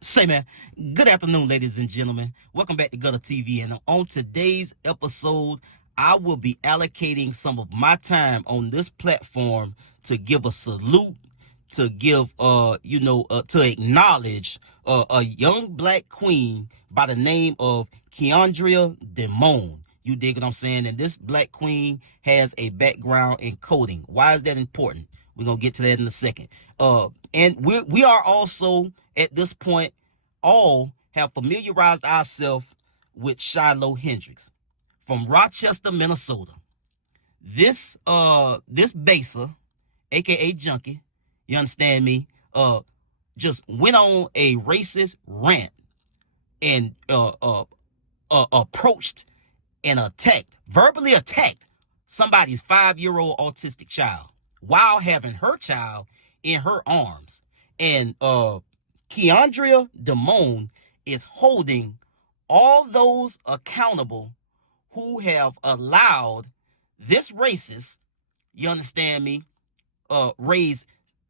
Say, man, good afternoon, ladies and gentlemen. Welcome back to GuddaTV. And on today's episode, I will be allocating some of my time on this platform to give a salute, to give, to acknowledge a young black queen by the name of Kiandria Demone. You dig what I'm saying? And this black queen has a background in coding. Why is that important? We're going to get to that in a second. And we are also, at this point, all have familiarized ourselves with Shiloh Hendrix from Rochester, Minnesota. This baser, aka Junkie, you understand me, just went on a racist rant and approached and verbally attacked somebody's 5-year-old autistic child while having her child in her arms. And Kiandria Demone is holding all those accountable who have allowed this racist, you understand me, raise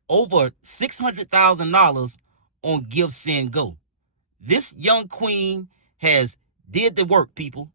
over $600,000 on Give, Send, Go. This young queen has did the work, people.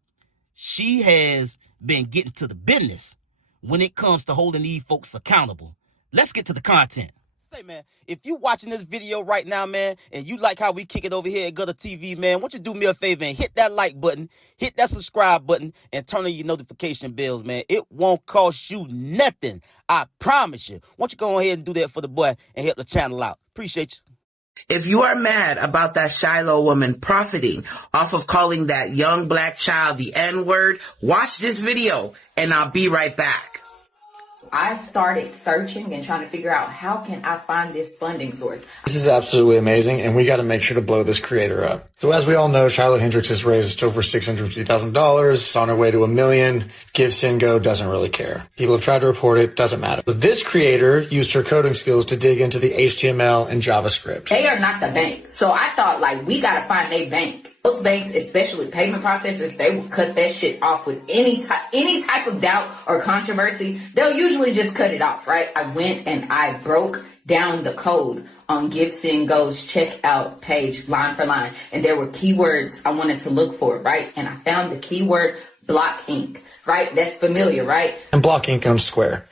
She has been getting to the business when it comes to holding these folks accountable. Let's get to the content. Say, man, if you watching this video right now, man, and you like how we kick it over here at GuddaTV, man, why don't you do me a favor and hit that like button, hit that subscribe button, and turn on your notification bells, man. It won't cost you nothing. I promise you. Why don't you go ahead and do that for the boy and help the channel out? Appreciate you. If you are mad about that Shiloh woman profiting off of calling that young black child the N-word, watch this video and I'll be right back. I started searching and trying to figure out how can I find this funding source. This is absolutely amazing, and we got to make sure to blow this creator up. So as we all know, Shiloh Hendrix has raised over $650,000, on her way to $1 million. Give, Send, Go doesn't really care. People have tried to report it, doesn't matter. But this creator used her coding skills to dig into the HTML and JavaScript. They are not the bank. So I thought, like, we got to find a bank. Most banks, especially payment processors, they will cut that shit off with any type of doubt or controversy. They'll usually just cut it off, right? I went and I broke down the code on Give, Send, Go's checkout page line for line. And there were keywords I wanted to look for, right? And I found the keyword Block Inc., right? That's familiar, right? And Block Inc. owns Square,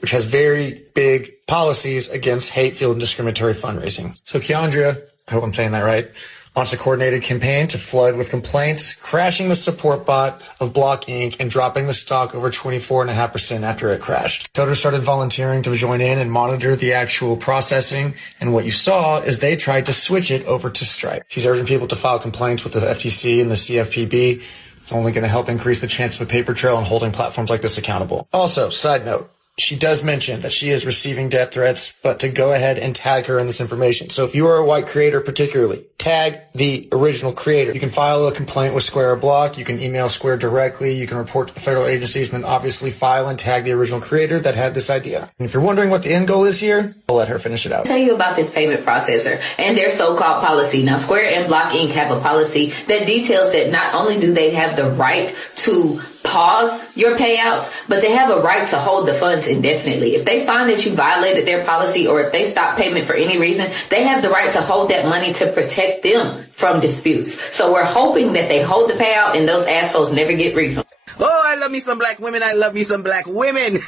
which has very big policies against hate-filled and discriminatory fundraising. So Kiandria, I hope I'm saying that right, launched a coordinated campaign to flood with complaints, crashing the support bot of Block Inc. and dropping the stock over 24.5% after it crashed. Coders started volunteering to join in and monitor the actual processing, and what you saw is they tried to switch it over to Stripe. She's urging people to file complaints with the FTC and the CFPB. It's only going to help increase the chance of a paper trail and holding platforms like this accountable. Also, side note, she does mention that she is receiving death threats, but to go ahead and tag her in this information. So if you are a white creator particularly, tag the original creator. You can file a complaint with Square or Block. You can email Square directly. You can report to the federal agencies and then obviously file and tag the original creator that had this idea. And if you're wondering what the end goal is here, I'll let her finish it out. I'll tell you about this payment processor and their so-called policy. Now, Square and Block Inc. have a policy that details that not only do they have the right to pause your payouts, but they have a right to hold the funds indefinitely. If they find that you violated their policy or if they stop payment for any reason, they have the right to hold that money to protect them from disputes. So we're hoping that they hold the payout and those assholes never get refunded. Oh, I love me some black women. I love me some black women.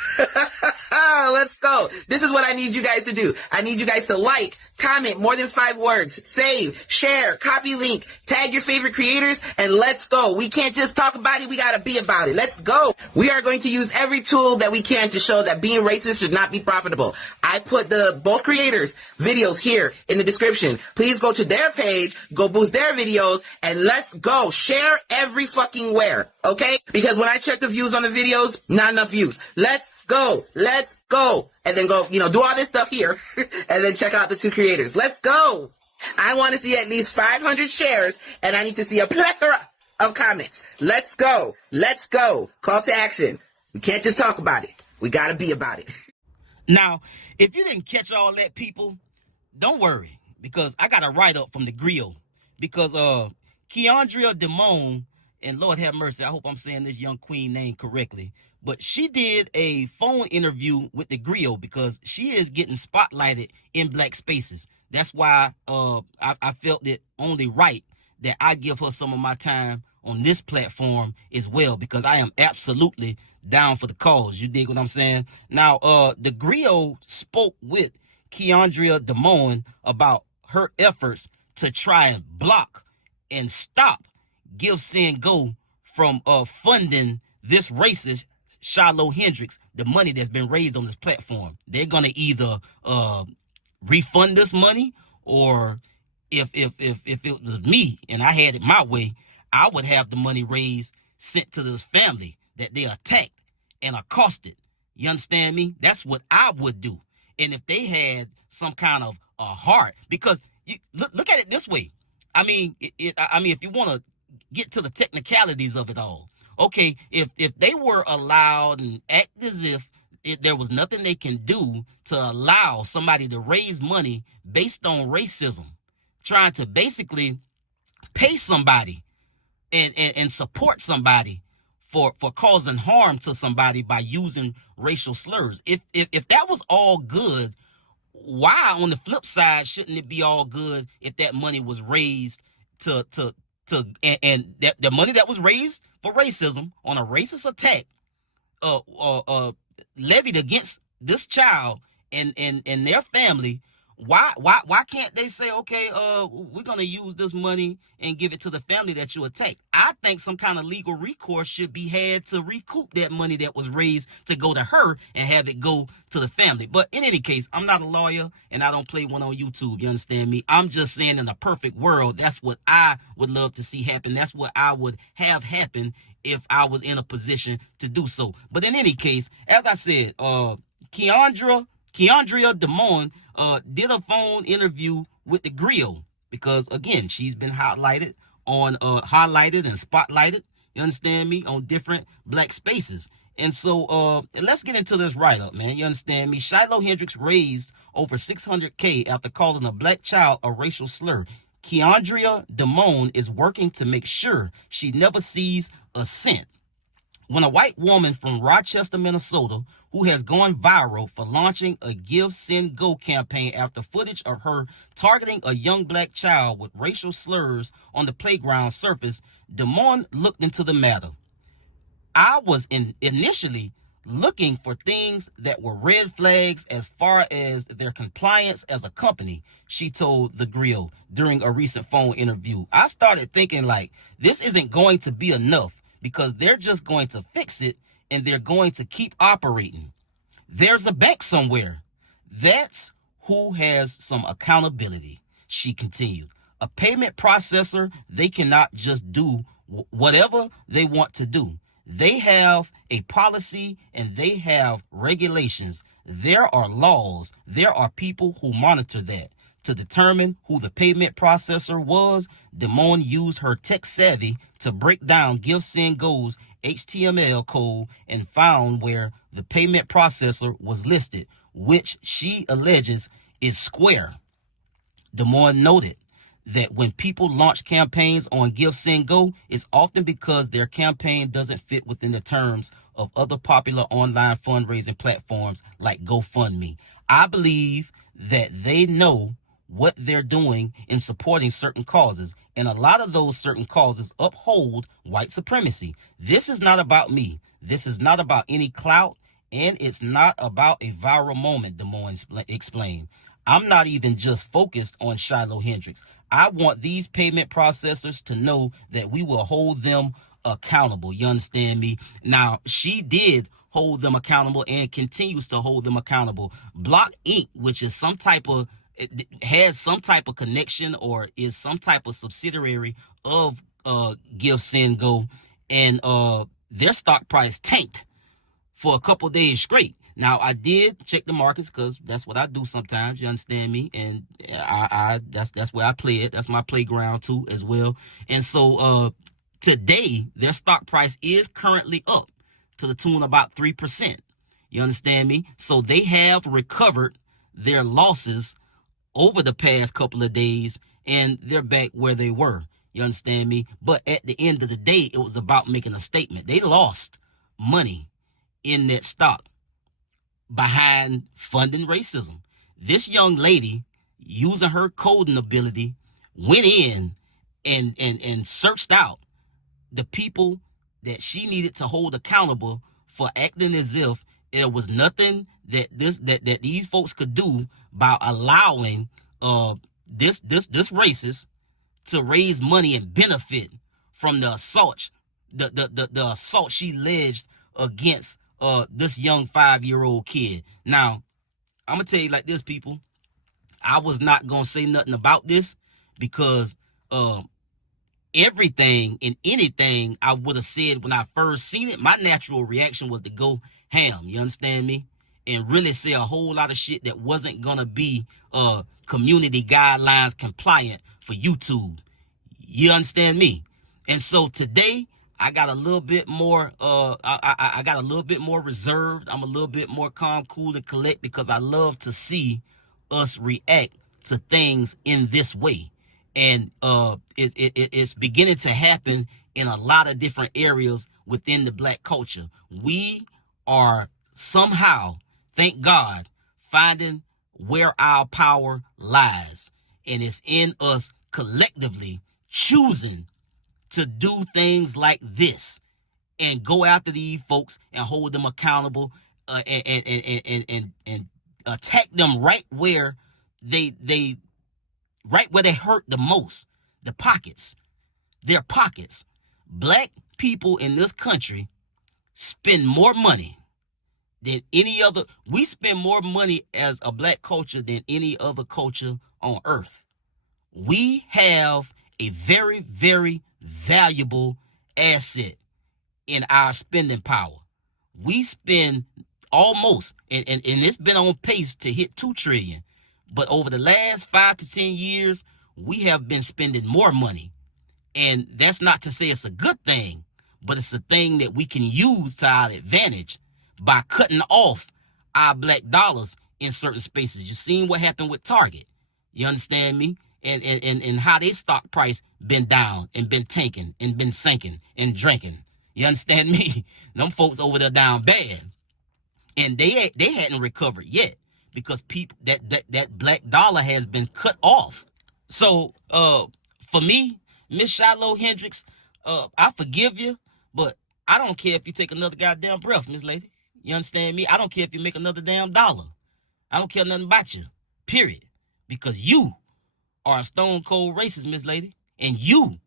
Let's go. This is what I need you guys to do. I need you guys to like, comment more than 5 words, save, share, copy link, tag your favorite creators, and let's go. We can't just talk about it. We got to be about it. Let's go. We are going to use every tool that we can to show that being racist should not be profitable. I put both creators' videos here in the description. Please go to their page, go boost their videos, and let's go. Share every fucking where, okay? Because when I check the views on the videos, not enough views. Let's go. Let's go. And then go, do all this stuff here and then check out the 2 creators. Let's go. I want to see at least 500 shares and I need to see a plethora of comments. Let's go. Let's go. Call to action. We can't just talk about it. We got to be about it. Now, if you didn't catch all that, people, don't worry, because I got a write-up from the grill. Because Kiandria Demone, and Lord have mercy, I hope I'm saying this young queen name correctly, but she did a phone interview with the grill because she is getting spotlighted in black spaces. That's why I felt it only right that I give her some of my time on this platform as well, because I am absolutely down for the cause. You dig what I'm saying? Now, the griot spoke with Kiandria Demone about her efforts to try and block and stop Give Send Go from funding this racist Shiloh Hendrix, the money that's been raised on this platform. They're gonna either refund this money, or if it was me and I had it my way, I would have the money raised sent to this family that they attacked and accosted. You understand me? That's what I would do. And if they had some kind of a heart, because you look at it this way. I mean, if you want to get to the technicalities of it all, okay, if they were allowed and act as if there was nothing they can do to allow somebody to raise money based on racism, trying to basically pay somebody and support somebody for causing harm to somebody by using racial slurs. If that was all good, why on the flip side shouldn't it be all good if that money was raised and that the money that was raised for racism on a racist attack levied against this child and their family? Why can't they say, okay, we're gonna use this money and give it to the family that you attacked? I think some kind of legal recourse should be had to recoup that money that was raised to go to her and have it go to the family. But in any case, I'm not a lawyer and I don't play one on YouTube. You understand me? I'm just saying, in a perfect world, that's what I would love to see happen. That's what I would have happen if I was in a position to do so. But in any case, as I said, Kiandria Demone did a phone interview with the griot, because again, she's been highlighted and spotlighted, you understand me, on different black spaces. And so let's get into this write-up, man. You understand me? Shiloh Hendrix raised over $600K after calling a black child a racial slur. Kiandria Demone is working to make sure she never sees a cent. When a white woman from Rochester, Minnesota, who has gone viral for launching a Give Send Go campaign after footage of her targeting a young black child with racial slurs on the playground surfaced, Demone looked into the matter. I was initially looking for things that were red flags as far as their compliance as a company, she told the griot during a recent phone interview. I started thinking, like, this isn't going to be enough, because they're just going to fix it and they're going to keep operating. There's a bank somewhere. That's who has some accountability, she continued. A payment processor, they cannot just do whatever they want to do. They have a policy and they have regulations. There are laws. There are people who monitor that. To determine who the payment processor was, Demone used her tech savvy to break down Give Send Go's HTML code and found where the payment processor was listed, which she alleges is Square. Demone noted that when people launch campaigns on Give Send Go, it's often because their campaign doesn't fit within the terms of other popular online fundraising platforms like GoFundMe. I believe that they know what they're doing in supporting certain causes, and a lot of those certain causes uphold white supremacy. This is not about me. This is not about any clout, and it's not about a viral moment, Demone explained. I'm not even just focused on Shiloh Hendrix. I want these payment processors to know that we will hold them accountable. You understand me? Now, she did hold them accountable and continues to hold them accountable. Block Inc., which is has some type of connection or is some type of subsidiary of Give Send Go, and their stock price tanked for a couple days straight. Now, I did check the markets because that's what I do sometimes, you understand me, and that's where I play it. That's my playground too as well. And so today their stock price is currently up to the tune of about 3%. You understand me? So they have recovered their losses over the past couple of days, and they're back where they were. You understand me? But at the end of the day, it was about making a statement. They lost money in that stock behind funding racism. This young lady, using her coding ability, went in and searched out the people that she needed to hold accountable for acting as if there was nothing that these folks could do by allowing this racist to raise money and benefit from the assault, the assault she alleged against this young 5-year-old kid. Now, I'm gonna tell you like this, people. I was not gonna say nothing about this because everything and anything I would have said when I first seen it, my natural reaction was to go ham. You understand me? And really say a whole lot of shit that wasn't gonna be community guidelines compliant for YouTube. You understand me? And so today I got a little bit more I got a little bit more reserved. I'm a little bit more calm, cool, and collect because I love to see us react to things in this way. And it's beginning to happen in a lot of different areas within the black culture. We are somehow, thank God, finding where our power lies. And it's in us collectively choosing to do things like this and go after these folks and hold them accountable and attack them right where they hurt the most, the pockets, their pockets. Black people in this country spend more money than any other. We spend more money as a black culture than any other culture on earth. We have a very, very valuable asset in our spending power. We spend almost, and it's been on pace to hit 2 trillion. But over the last 5 to 10 years, we have been spending more money. And that's not to say it's a good thing, but it's a thing that we can use to our advantage by cutting off our black dollars in certain spaces. You seen what happened with Target. You understand me? And how their stock price been down and been tanking and been sinking and drinking. You understand me? Them folks over there down bad. And they hadn't recovered yet because people that black dollar has been cut off. So for me, Miss Shiloh Hendrix, I forgive you, but I don't care if you take another goddamn breath, Miss Lady. You understand me? I don't care if you make another damn dollar. I don't care nothing about you. Period. Because you are a stone cold racist, Miss Lady, and you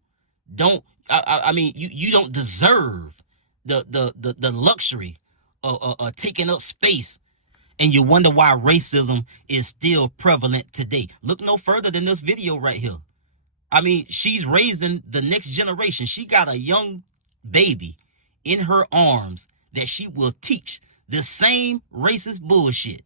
don't. I mean, you don't deserve the luxury of taking up space, and you wonder why racism is still prevalent today. Look no further than this video right here. I mean, she's raising the next generation. She got a young baby in her arms that she will teach the same racist bullshit.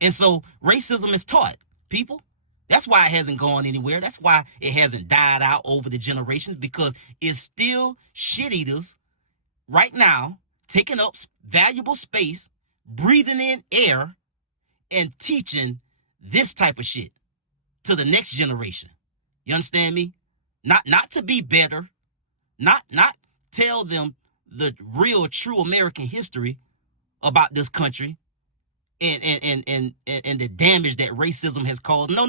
And so racism is taught, people. That's why it hasn't gone anywhere. That's why it hasn't died out over the generations, because it's still shit eaters right now taking up valuable space, breathing in air, and teaching this type of shit to the next generation. You understand me? Not to be better, not tell them the real true American history about this country and the damage that racism has caused. No.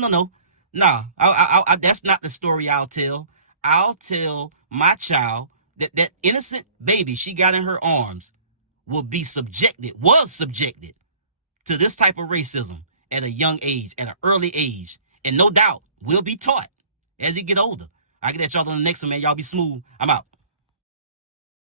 That's not the story I'll tell. I'll tell my child that innocent baby she got in her arms was subjected to this type of racism at a young age, at an early age, and no doubt will be taught as he get older. I get at y'all on the next one, man. Y'all be smooth. I'm out.